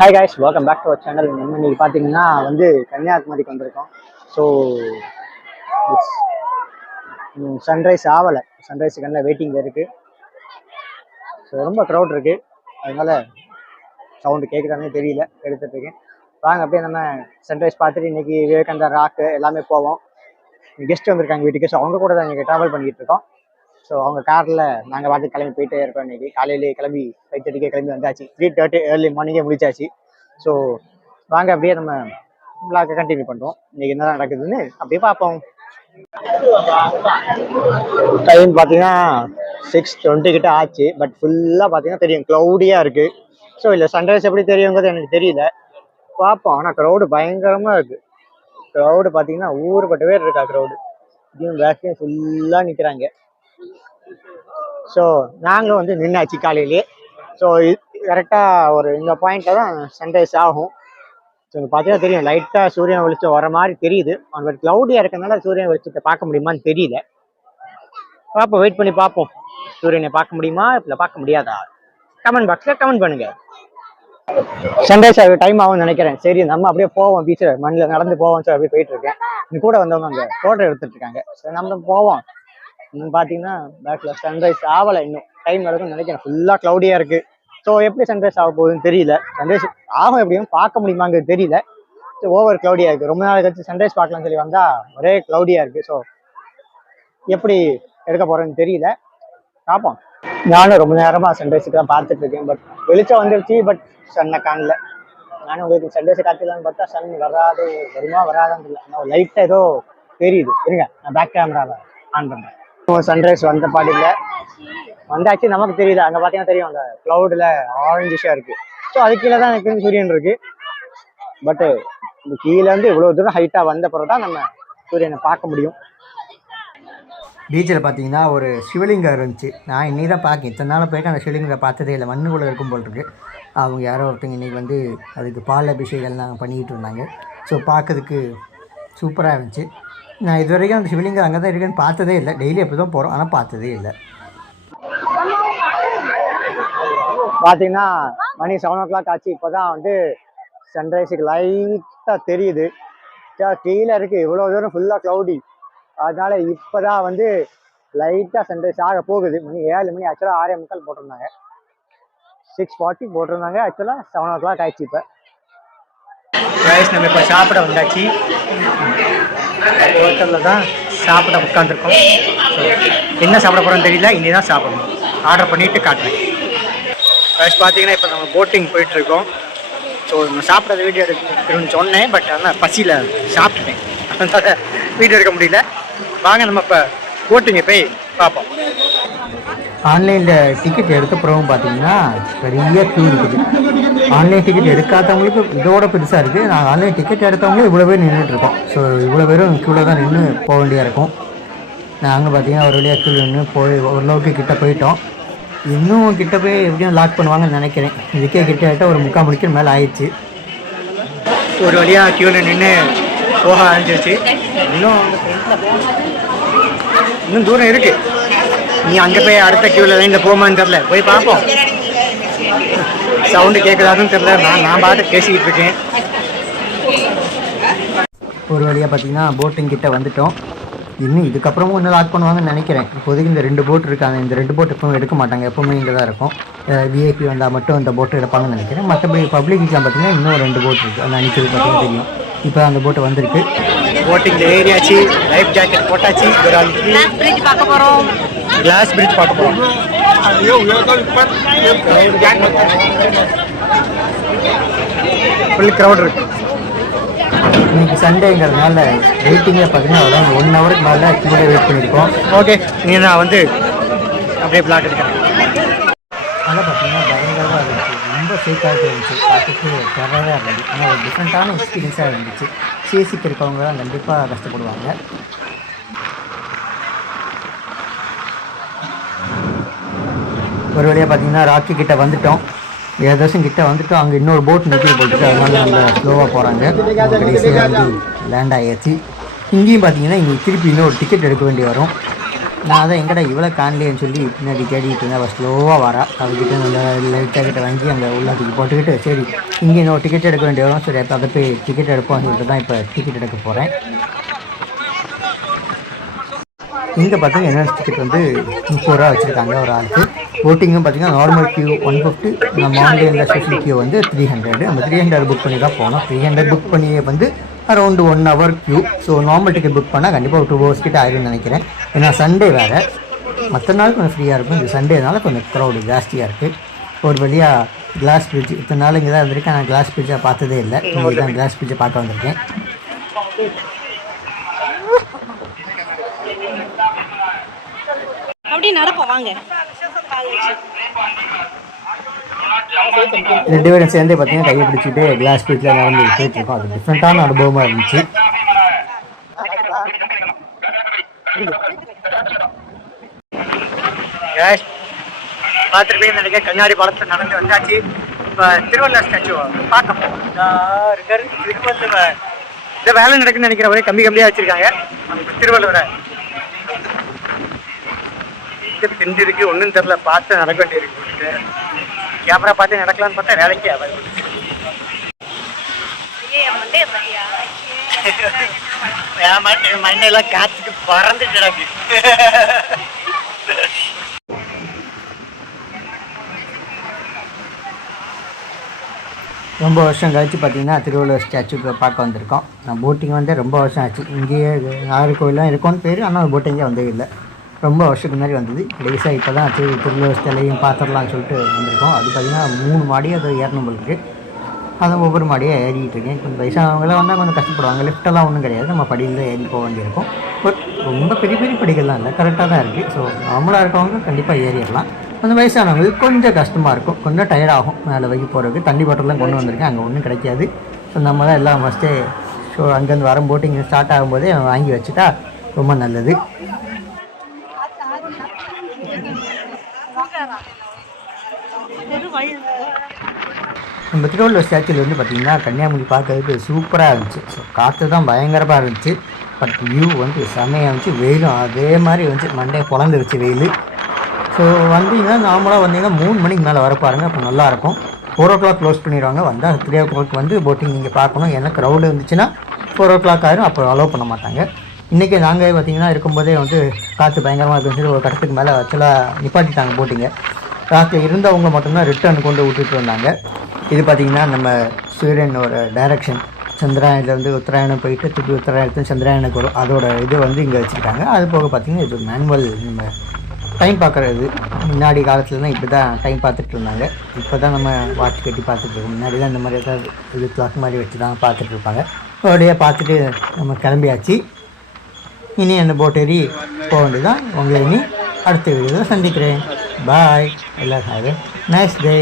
Hi guys, welcome back to our channel. நம்ம இன்னைக்கு பார்த்தீங்கன்னா கன்னியாகுமரிக்கு வந்திருக்கோம். ஸோ சன்ரைஸ் ஆகலை, சன்ரைஸுக்கு வெயிட்டிங்கில் இருக்குது. ஸோ ரொம்ப க்ரௌட் இருக்குது, அதனால சவுண்டு கேட்குதானே தெரியல, எடுத்துகிட்ருக்கேன். வாங்க அப்படியே நம்ம சன்ரைஸ் பார்த்துட்டு இன்றைக்கி விவேகானந்தா ராக்கு எல்லாமே போவோம். கெஸ்ட் வந்திருக்காங்க வீட்டுக்கு, ஸோ அவங்க கூட தான் இன்றைக்கி ட்ராவல் பண்ணிகிட்டு இருக்கோம். ஸோ அவங்க காரில் நாங்கள் பார்த்து கிளம்பி போயிட்டே இருக்கோம். இன்றைக்கி காலையிலேயே கிளம்பி 5:30 கிளம்பி வந்தாச்சு. 3:30 ஏர்லி மார்னிங்கே முடிச்சாச்சு. ஸோ வாங்க அப்படியே நம்ம விளாக்கை கண்டினியூ பண்ணுறோம். இன்றைக்கி என்ன நடக்குதுன்னு அப்படியே பார்ப்போம். டைம் பார்த்தீங்கன்னா 6:20 கிட்ட ஆச்சு. பட் ஃபுல்லாக பார்த்தீங்கன்னா தெரியும், க்ளௌடியாக இருக்குது. ஸோ இல்லை சன்ரைஸ் எப்படி தெரியுங்கிறது எனக்கு தெரியல, பார்ப்போம். ஆனால் க்ரௌடு பயங்கரமாக இருக்குது. க்ரௌடு பார்த்தீங்கன்னா ஊருப்பட்ட பேர் இருக்கா க்ரௌடு. இதையும் பேக்கையும் ஃபுல்லாக நிற்கிறாங்க. ஸோ நாங்களும் நின்னாச்சு காலையிலேயே. ஸோ கரெக்டாக ஒரு இந்த பாயிண்ட்டில் தான் சன்ரைஸ் ஆகும். ஸோ இங்கே பார்த்தீங்கன்னா தெரியும், லைட்டாக சூரியன் வெளிச்சம் வர மாதிரி தெரியுது. அந்த க்ளௌடியாக இருக்கிறதுனால சூரியன் வெளிச்சத்தை பார்க்க முடியுமான்னு தெரியல. பார்ப்போம், வெயிட் பண்ணி பார்ப்போம். சூரியனை பார்க்க முடியுமா இல்லை பார்க்க முடியாதா? கமெண்ட் பாக்ஸில் கமெண்ட் பண்ணுங்கள். சன்ரைஸ் டைம் ஆகும்னு நினைக்கிறேன். சரி, நம்ம அப்படியே போவோம். பீச்சில் மண்ணில் நடந்து போவோம். சார் அப்படியே போயிட்டு இருக்கேன். இங்கே கூட வந்தவங்க அங்கே ஃபோட்டோ எடுத்துட்டு இருக்காங்க. சரி, நம்ம போவோம். இன்னும் பார்த்தீங்கன்னா பேக்கில் சன்ரைஸ் ஆகலை, இன்னும் டைம் நடக்கும்னு நினைக்கிறேன். ஃபுல்லாக க்ளௌடியாக இருக்குது. ஸோ எப்படி சன்ரைஸ் ஆக போகுதுன்னு தெரியல. சன்ரைஸ் ஆகும், எப்படியும் பார்க்க முடியுமாங்கிறது தெரியல. ஸோ ஓவர் க்ளௌடியாக இருக்குது. ரொம்ப நாள் கழிச்சு சன்ரைஸ் பார்க்கலாம்னு சொல்லி வந்தால் ஒரே க்ளௌடியாக இருக்குது. ஸோ எப்படி எடுக்க போகிறேன்னு தெரியல, பார்ப்போம். நானும் ரொம்ப நேரமாக சன்ரைஸுக்கு தான் பார்த்துட்டு இருக்கேன். பட் வெளிச்சம் வந்துருச்சு, பட் சன்னை காணல. நானும் உங்களுக்கு சன்ரைஸை காட்டலான்னு பார்த்தா சன் வராது, வருமா வராதான்னு தெரியல. ஆனால் லைட்டாக ஏதோ தெரியுது. இருங்க, நான் பேக் கேமராவை ஆன் பண்ணுறேன். சன்ரைஸ் வந்த பாடு இல்லை, வந்தாச்சு. நமக்கு தெரியல, அங்கே பார்த்தீங்கன்னா தெரியும், அந்த க்ளவுடில் ஆரஞ்சிஷாக இருக்குது. ஸோ அது கீழே தான் எனக்கு சூரியன் இருக்குது. பட்டு இந்த கீழேருந்து இவ்வளோ தூரம் ஹைட்டாக வந்த பிறகு தான் நம்ம சூரியனை பார்க்க முடியும். பீச்சில் பார்த்தீங்கன்னா ஒரு சிவலிங்கம் இருந்துச்சு. நான் இன்னைக்கு தான் பார்க்கேன். இத்தனை நாள் போய்ட்டு அந்த சிவலிங்கத்தை பார்த்ததே இல்லை. மண்ணுக்குள்ளே இருக்கும் போல் இருக்குது. அவங்க யாரோ ஒருத்தங்க இன்றைக்கி அதுக்கு பால் அபிஷேகம்லாம் பண்ணிக்கிட்டு இருந்தாங்க. ஸோ பார்க்கறதுக்கு சூப்பராக இருந்துச்சு. நான் இது வரைக்கும் அந்த சிவலிங்கம் அங்கே தான் இருக்குன்னு பார்த்ததே இல்லை. டெய்லி அப்படி தான் போகிறோம், ஆனால் பார்த்ததே இல்லை. பார்த்தீங்கன்னா மணி 7 o'clock ஆச்சு. இப்போ தான் சன்ரைஸுக்கு லைட்டாக தெரியுது. கீழே இருக்குது, இவ்வளோ தூரம் ஃபுல்லாக க்ளௌடி. அதனால இப்போ தான் லைட்டாக சன்ரைஸ் ஆக போகுது. மணி 7 மணி. ஆக்சுவலாக 6:45 போட்டிருந்தாங்க, 6:40 போட்டிருந்தாங்க. ஆக்சுவலாக 7 o'clock ஆயிடுச்சு. இப்போ நம்ம இப்போ சாப்பிட வந்தாச்சு. ஹோட்டலில் தான் சாப்பிட உட்காந்துருக்கோம். என்ன சாப்பிட போகிறோன்னு தெரியல, இங்கே தான் சாப்பிடணும். ஆர்டர் பண்ணிவிட்டு காட்டுறேன். ஃபர்ஸ்ட் பார்த்தீங்கன்னா இப்போ நம்ம போட்டிங் போயிட்டுருக்கோம். ஸோ நம்ம சாப்பிட்றது வீடியோ எடுக்கணும்னு சொன்னேன், பட் ஆனால் பசியில் சாப்பிட்டுட்டேன், அதனால் வீடியோ எடுக்க முடியல. வாங்க நம்ம இப்போ போட்டிங்கை போய் பார்ப்போம். ஆன்லைனில் டிக்கெட் எடுத்த பிறகு பார்த்தீங்கன்னா பெரிய க்யூ இருக்குது. ஆன்லைன் டிக்கெட் எடுக்காதவங்களுக்கு இதோட பெருசாக இருக்குது. நாங்கள் ஆன்லைன் டிக்கெட் எடுத்தவங்களும் இவ்வளோ பேர் நின்றுட்டுருக்கோம். ஸோ இவ்வளோ பேரும் க்யூவில் தான் நின்று போக வேண்டியாக இருக்கும். நாங்கள் பார்த்தீங்கன்னா ஒரு வழியாக க்யூவில் நின்று போய் ஓரளவுக்கு கிட்டே போயிட்டோம். இன்னும் கிட்டே போய் எப்படியும் லாக் பண்ணுவாங்கன்னு நினைக்கிறேன். இதுக்கே கிட்ட ஒரு 3/4 மணிக்கு மேலே ஆயிடுச்சு. ஒரு வழியாக க்யூவில் நின்று போக ஆரம்பிச்சிருச்சு. இன்னும் தூரம் இருக்குது. நீ அங்கே போய் அடுத்த க்யூவில் லைனில் போமான்னு தெரில, போய் பார்ப்போம். சவுண்டு கேட்குதாதுன்னு தெரில, நான் பாட்டு பேசிக்கிட்டு இருக்கேன். ஒரு வழியாக பார்த்தீங்கன்னா போட்டிங் கிட்டே வந்துட்டோம். இன்னும் இதுக்கப்புறமும் இன்னும் லாக் பண்ணுவாங்கன்னு நினைக்கிறேன். இப்போதைக்கு இந்த 2 போட் இருக்காங்க. இந்த 2 போட் எப்பவும் எடுக்க மாட்டாங்க, எப்போவுமே இங்கே தான் இருக்கும். விஐபி வந்தால் மட்டும் இந்த போட்டு எடுப்பாங்கன்னு நினைக்கிறேன். மற்றபடி பப்ளிக்குலாம் பார்த்தீங்கன்னா இன்னும் 2 போட் இருக்குது. அந்த அன்றைக்கி பார்த்தீங்கன்னா தெரியும். இப்போ அந்த போட்டு வந்திருக்கு. போட்டிங்கில் ஏரியாச்சு, லைஃப் ஜாக்கெட் போட்டாச்சு. கிளாஸ் பிரிட்ஜ் பார்க்க போகிறோம். ஃபுல் க்ரௌட் இருக்கு. இன்னைக்கு சண்டேங்கிறதுனால வெயிட்டிங்கே பார்த்தீங்கன்னா அவ்வளோ 1 ஹவருக்கு மேலே கூட வெயிட் பண்ணியிருக்கோம். ஓகே, நீ நான் அப்படியே பிளாக் எடுக்கிறேன். அதெல்லாம் பார்த்தீங்கன்னா பயங்கரமாக இருந்துச்சு. ரொம்ப சேஃபாக இருந்துச்சு. பார்த்துட்டு டெரராக இருந்துச்சு. ஆனால் ஒரு டிஃப்ரெண்ட்டான எக்ஸ்பீரியன்ஸாக இருந்துச்சு. சிஎஸ்சிக்கு இருக்கவங்க தான் கண்டிப்பாக கஷ்டப்படுவாங்க. ஒரு வழியாக பார்த்தீங்கன்னா ராக்கி கிட்டே வந்துவிட்டோம். ஏதாச்சும் கிட்டே வந்துவிட்டோம். அங்கே இன்னொரு போட் நிற்கிது போட்டுட்டு, அதனால நல்லா ஸ்லோவாக போகிறாங்க. கடைசியாக லேண்ட் ஆகியாச்சு. இங்கேயும் பார்த்தீங்கன்னா இங்கே திருப்பி இன்னொரு டிக்கெட் எடுக்க வேண்டி வரும். நான் அதை எங்கடா இவ்வளோ காணலேன்னு சொல்லி பின்னாடி தேடிட்டு இருந்தேன். அவள் ஸ்லோவாக வரா. அவகிட்ட நல்ல லைட் ஜாக்கெட்டை வாங்கி அங்கே உள்ளத்துக்கு போட்டுக்கிட்டு சரி இங்கே இன்னும் டிக்கெட் எடுக்க வேண்டிய வரும். சரி அப்போ அதை போய் டிக்கெட் எடுப்போம்னு சொல்லிட்டு தான் இப்போ டிக்கெட் எடுக்க போகிறேன். இங்கே பார்த்தீங்கன்னா என்எஸ் டிக்கெட் வந்து 30 ரூபா வச்சுருக்காங்க ஒரு ஆளுக்கு. போட்டிங்கும் பார்த்தீங்கன்னா நார்மல் கியூ 150, நம்ம ஆன்லைனில் ஸ்பெஷல் கியூ வந்து 300. நம்ம 300 புக் பண்ணி தான் போனோம். 300 புக் பண்ணியே வந்து around 1 hour queue. So normal ticket book பண்ணால் கண்டிப்பாக ஒரு 2 hours கிட்ட ஆயிரும்னு நினைக்கிறேன். ஏன்னா சண்டே வேறு, மற்ற நாள் கொஞ்சம் ஃப்ரீயாக இருக்கும். இந்த சண்டேனால கொஞ்சம் க்ரௌடு ஜாஸ்தியாக இருக்குது. ஒரு வழியாக கிளாஸ் பிரிட்ஜ், இத்தனை நாள் இங்கே தான் இருந்திருக்கேன். நான் கிளாஸ் பிரிட்ஜை பார்த்ததே இல்லை. இங்கே தான் கிளாஸ் பிரிட்ஜை பார்க்க வந்திருக்கேன். அப்படி நடப்போம் வாங்க. 2 பேரும் சேர்ந்து பார்த்தீங்கன்னா கையை பிடிச்சிட்டு கிளாஸ் பிரிட்ஜில் நடந்து போயிட்டுருக்கோம். அது டிஃப்ரெண்ட்டான அனுபவமாக இருந்துச்சு. பார்த்துருப்பீங்கன்னு நினைக்கிறேன். கண்ணாடி பாலத்தில் நடந்து வந்தாச்சு. இப்போ திருவள்ளுவர் ஸ்டாச்சு பார்க்க இருக்காரு. திருவள்ளுவர் இந்த வேலை நடக்குன்னு நினைக்கிற ஒரே கம்பியாக வச்சுருக்காங்க. திருவள்ளுவரை திண்டு இருக்கு, ஒன்றும் தெரில. பார்த்து நடக்க வேண்டியிருக்கு. கேமரா பார்த்து நடக்கலான்னு பார்த்தா வேலைக்கே மண்ணெல்லாம் காத்துக்கு பறந்துட்டு கிடக்கு. ரொம்ப வருஷம் கழிச்சு பார்த்தீங்கன்னா திருவள்ளுவர் ஸ்டாச்சுக்கு பார்க்க வந்திருக்கோம். நான் போட்டிங் வந்து ரொம்ப வருஷம் ஆச்சு. இங்கேயே நாகர்கோவிலாம் இருக்கும்னு பேர், ஆனால் போட்டிங்கே வந்தது இல்லை. ரொம்ப வருஷத்துக்கு முன்னாடி வந்தது. கடைசியாக இப்போ தான் திருவள்ளுவர் சிலையும் பார்த்துடலான்னு சொல்லிட்டு வந்திருக்கோம். அது பார்த்திங்கன்னா 3 மாடி அது ஏறணும் இருக்குது. அதை ஒவ்வொரு மாடியாக ஏறிக்கிட்டு இருக்கேன். கொஞ்சம் வயசானவங்களாம் வந்தால் கொஞ்சம் கஷ்டப்படுவாங்க. லிஃப்டெல்லாம் ஒன்றும் கிடையாது, நம்ம படியில் தான் ஏறி போக வேண்டியிருக்கும். பட் ரொம்ப பெரிய பெரிய படிகள்லாம் இல்லை, கரெக்டாக தான் இருக்குது. ஸோ நார்மலாக இருக்கவங்க கண்டிப்பாக ஏறிடலாம். அந்த வயசானவங்களுக்கு கொஞ்சம் கஷ்டமாக இருக்கும், கொஞ்சம் டயர்டாகும் மேலே வைக்க போகிறதுக்கு. தண்ணி பாட்டிலாம் கொண்டு வந்திருக்கேன், அங்கே ஒன்றும் கிடைக்காது. ஸோ நம்ம தான் எல்லாம் ஃபஸ்ட்டே ஸோ அங்கேருந்து வரும் போட்டிங் ஸ்டார்ட் ஆகும்போதே வாங்கி வச்சுட்டா ரொம்ப நல்லது. நம்ம திருவள்ளுவர் ஸ்டாச்சுவில் வந்து பார்த்திங்கன்னா கன்னியாகுமரி பார்க்கறதுக்கு சூப்பராக இருந்துச்சு. ஸோ காற்று தான் பயங்கரமாக இருந்துச்சு. பட் வியூ வந்து செமையாக இருந்துச்சு. வெயிலும் அதே மாதிரி வந்துச்சு, மண்டே பொழந்துருச்சு வெயில். ஸோ வந்தீங்கன்னா நார்மலாக வந்தீங்கன்னா 3 மணிக்கு மேலே வர பாருங்கள், அப்போ நல்லாயிருக்கும். 4 o'clock க்ளோஸ் பண்ணிடுவாங்க. வந்தால் 3 o'clock வந்து போட்டிங் நீங்கள் பார்க்கணும். ஏன்னா க்ரௌடு இருந்துச்சுன்னா 4 o'clock ஆயிரும், அப்போ அலோவ் பண்ண மாட்டாங்க. இன்றைக்கி நாங்கள் பார்த்திங்கன்னா இருக்கும்போதே வந்து காற்று பயங்கரமாக இருந்துச்சு. ஒரு கட்டத்துக்கு மேலே ஆக்சுவலாக நிப்பாட்டிட்டாங்க போட்டிங்க. ராத்திரி இருந்தவங்க மட்டும்தான் ரிட்டர்ன் கொண்டு விட்டுட்டு வந்தாங்க. இது பார்த்திங்கன்னா நம்ம சூரியனோட டைரக்ஷன், சந்திராயணத்துலேருந்து உத்தராயணம் போயிட்டு திருப்பி உத்தராயணத்துலேருந்து சந்திராயணக்கு வரும். அதோட இது வந்து இங்கே வச்சுருக்காங்க. அது போக பார்த்திங்கன்னா இது மேனுவல் நம்ம டைம் பார்க்குறது. முன்னாடி காலத்துலலாம் இப்படி தான் டைம் பார்த்துட்டு இருந்தாங்க. இப்போ தான் நம்ம வாட்ச் கட்டி பார்த்துட்ருக்கோம். முன்னாடி தான் இந்த மாதிரி ஏதாவது இது கிளாக் மாதிரி வச்சு தான் பார்த்துட்ருப்பாங்க. அப்படியே பார்த்துட்டு நம்ம கிளம்பியாச்சு. இனி அந்த போட் ஏறி போக வேண்டியதான். உங்களை இனி அடுத்த வீடியோவில் சந்திக்கிறேன். பாய். எல்லோரும் ஹேவ் எ நைஸ் டே.